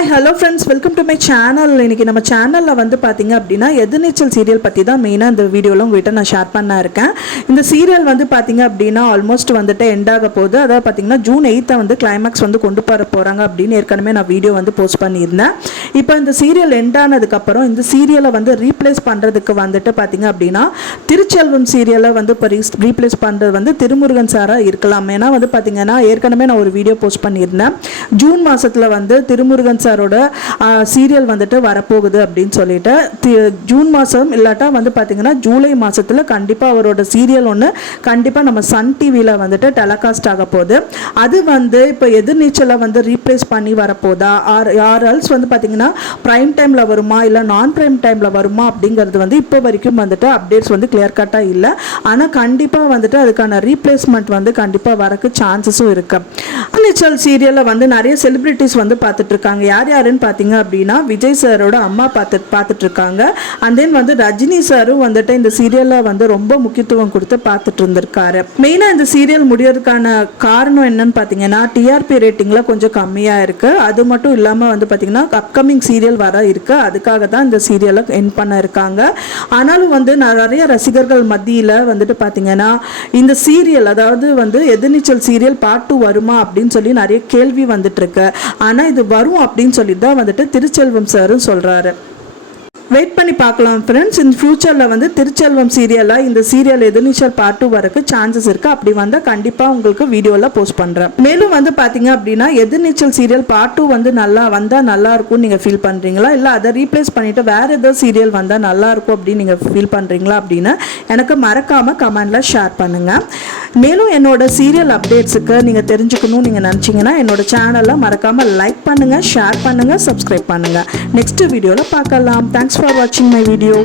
Hi hello friends, welcome to my channel. இன்றைக்கி நம்ம சேனலில் வந்து பார்த்திங்க அப்படின்னா எதிர்நீச்சல் சீரியல் பற்றி தான் மெயினாக இந்த வீடியோவில் உங்கள்கிட்ட நான் ஷேர் பண்ண இருக்கேன். இந்த சீரியல் வந்து பார்த்திங்க அப்படின்னா ஆல்மோஸ்ட் வந்துட்டு எண்ட் ஆக போகுது. அதாவது பார்த்திங்கன்னா ஜூன் 8 வந்து கிளைமேக்ஸ் வந்து கொண்டு போகிற போகிறாங்க அப்படின்னு ஏற்கனவே நான் வீடியோ வந்து போஸ்ட் பண்ணியிருந்தேன். இப்போ இந்த சீரியல் எண்ட் ஆனதுக்கப்புறம் இந்த சீரியலை வந்து ரீப்ளேஸ் பண்ணுறதுக்கு வந்துட்டு பார்த்திங்க அப்படின்னா திருச்செல்வம் சீரியலை வந்து இப்போ ரீப்ளேஸ் பண்ணுறது வந்து திருமுருகன் சாராக இருக்கலாம். ஏன்னா வந்து பார்த்திங்கன்னா ஏற்கனவே நான் ஒரு வீடியோ போஸ்ட் பண்ணியிருந்தேன். ஜூன் மாதத்தில் வந்து திருமுருகன் சாரோட சீரியல் வந்துட்டு வரப்போகுது அப்படின்னு சொல்லிட்டு ஜூன் மாதம் இல்லாட்டா வந்து பார்த்தீங்கன்னா ஜூலை மாதத்தில் கண்டிப்பாக அவரோட சீரியல் ஒன்று கண்டிப்பாக நம்ம சன் டிவியில் வந்துட்டு டெலகாஸ்ட் ஆக போகுது. அது வந்து இப்போ எதிர்நீச்சலை வந்து ரீப்ளேஸ் பண்ணி வரப்போதா ஆர்எல்ஸ் வந்து பார்த்தீங்கன்னா ப்ரைம் டைமில் வருமா இல்லை நான் ப்ரைம் டைமில் வருமா அப்படிங்கிறது வந்து இப்போ வரைக்கும் வந்துட்டு அப்டேட்ஸ் வந்து கிளியர் கட்டாக இல்லை. ஆனால் கண்டிப்பாக வந்துட்டு அதுக்கான ரீப்ளேஸ்மெண்ட் வந்து கண்டிப்பாக வரக்கு சான்சஸும் இருக்கு. எதிர்நீச்சல் சீரியலில் வந்து நிறைய செலிபிரிட்டிஸ் வந்து பார்த்துட்டு இருக்காங்க. யார் யாருன்னு பார்த்தீங்க அப்படின்னா விஜய் சாரோட அம்மா பார்த்துட்டு இருக்காங்க. அண்ட் தென் வந்து ரஜினி சாரும் வந்துட்டு இந்த சீரியலில் வந்து ரொம்ப முக்கியத்துவம் கொடுத்து பார்த்துட்டு இருந்திருக்காரு. மெயினாக இந்த சீரியல் முடியறதுக்கான காரணம் என்னன்னு பார்த்தீங்கன்னா டிஆர்பி ரேட்டிங்கில் கொஞ்சம் கம்மியாக இருக்குது. அது மட்டும் இல்லாமல் வந்து பார்த்தீங்கன்னா அப்கமிங் சீரியல் வர இருக்கு. அதுக்காக தான் இந்த சீரியலை என் பண்ண இருக்காங்க. ஆனாலும் வந்து நிறைய ரசிகர்கள் மத்தியில் வந்துட்டு பார்த்தீங்கன்னா இந்த சீரியல் அதாவது வந்து எதிர்நீச்சல் சீரியல் பார்ட் 2 வருமா அப்படின்னு சொல்லி நிறைய கேள்வி வந்துட்டு இருக்கு. ஆனால் இது வரும் அப்படின்னு சொல்லி தான் வந்துட்டு திருச்செல்வம் சாரும் சொல்றாரு. வெயிட் பண்ணி பார்க்கலாம் ஃப்ரெண்ட்ஸ். இந்த ஃபியூச்சரில் வந்து திருச்செல்வம் சீரியலாக இந்த சீரியல் எதிர்நீச்சல் பார்ட் 2 வரக்கு சான்சஸ் இருக்குது. அப்படி வந்தால் கண்டிப்பாக உங்களுக்கு வீடியோவில் போஸ்ட் பண்ணுறேன். மேலும் வந்து பார்த்தீங்க அப்படின்னா எதிர்நீச்சல் சீரியல் பார்ட் 2 வந்து நல்லா வந்தால் நல்லா இருக்கும்னு நீங்கள் ஃபீல் பண்ணுறீங்களா, இல்லை அதை ரீப்ளேஸ் பண்ணிவிட்டு வேறு ஏதோ சீரியல் வந்தால் நல்லா இருக்கும் அப்படின்னு நீங்கள் ஃபீல் பண்ணுறீங்களா அப்படின்னு எனக்கு மறக்காமல் கமெண்டில் ஷேர் பண்ணுங்கள். மேலும் என்னோட சீரியல் அப்டேட்ஸுக்கு நீங்கள் தெரிஞ்சுக்கணும்னு நீங்கள் நினச்சிங்கன்னா என்னோட சேனலை மறக்காமல் லைக் பண்ணுங்கள், ஷேர் பண்ணுங்கள், சப்ஸ்கிரைப் பண்ணுங்கள். நெக்ஸ்ட் வீடியோவில் பார்க்கலாம். Thanks for watching my video.